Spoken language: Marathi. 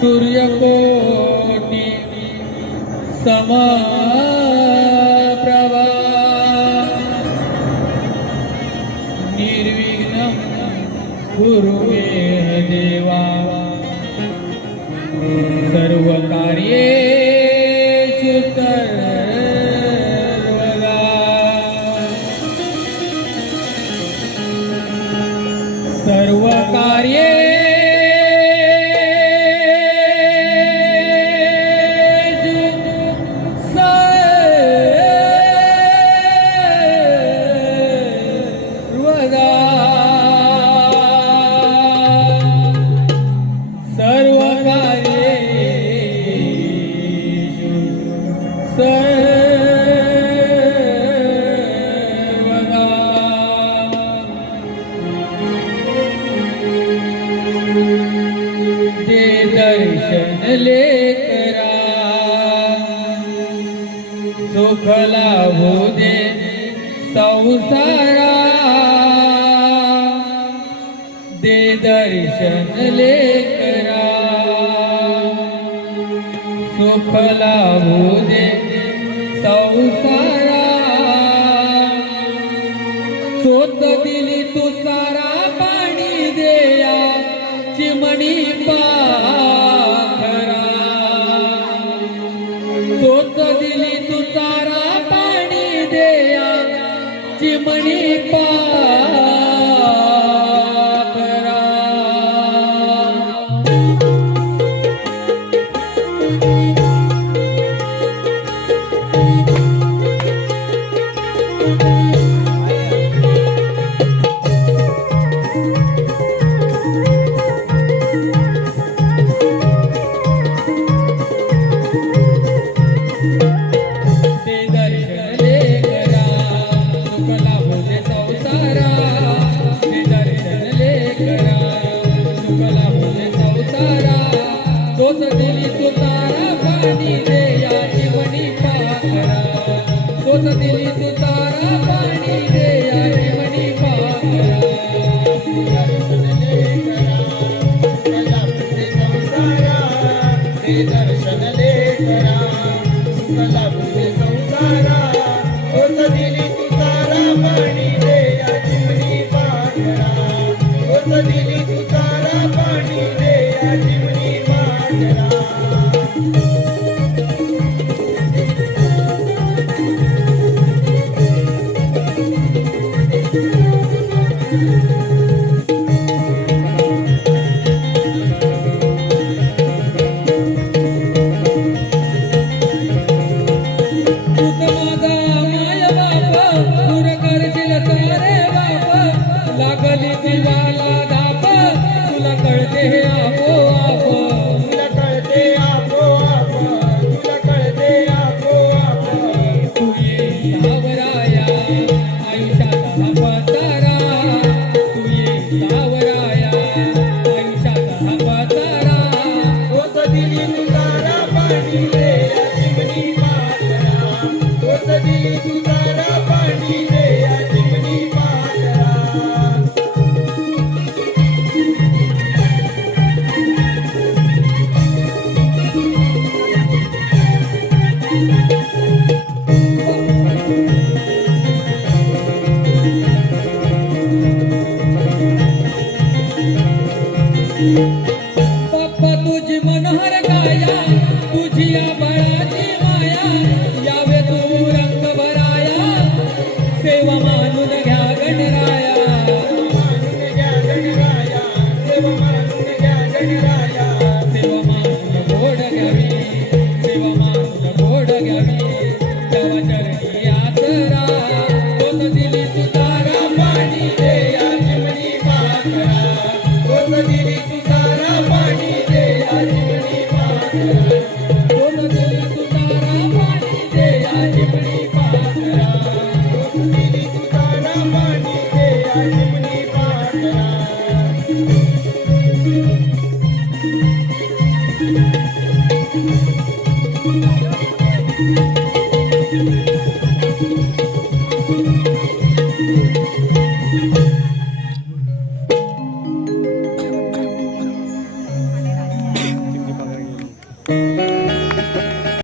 सूर्यकोटि समप्रभा निर्विघ्नं कुरु मे देवा सर्वकार्येषु सर्वदा दर्शन लेकरा सुख लाभू दे संसारा दे दर्शन लेकरा सुख लाभू दे संसारा सोत दिली तू सारा पाणी देया चिमणी पाखरा सोत दिली तू सारा पाणी देया चिमणी पाखरा सोत दिली तू तारा पाणी देया चिमणी पाखरा सोत दिली तू तारा पाणी देया चिमणी पाखरा दर्शन लेकरा सुख लाभू दे संसारा सोत दिली तू तारा पाणी देया चिमणी पाखरा सोत दिली तू तारा पाणी देया चिमणी पाखरा लागली दिवाला धाप तुला कळते आपोआप तुला कळते आपोआप तुला कळते आपोआप तू ये सावराया आयुष्यात हा पसारा तू ये सावराया आयुष्यात हा पसारा सोत दिली तू तारा पाणी देया चिमणी पाखरा सोत दिली तू तारा पाणी देया चिमणी पाखरा पप्पा तुझी मनोहर गाया तुझी बळाची माया यावे तू रंग भराया सेवा मानून घ्या गणराया सेवा मानून घ्या गणराया सेवा मानून गोड घ्यावी सेवा मानून गोड घ्यावी देवा चरणी आसरा सोत दिली तू तारा पाणी देया चिमणी पाखरा सोत दिली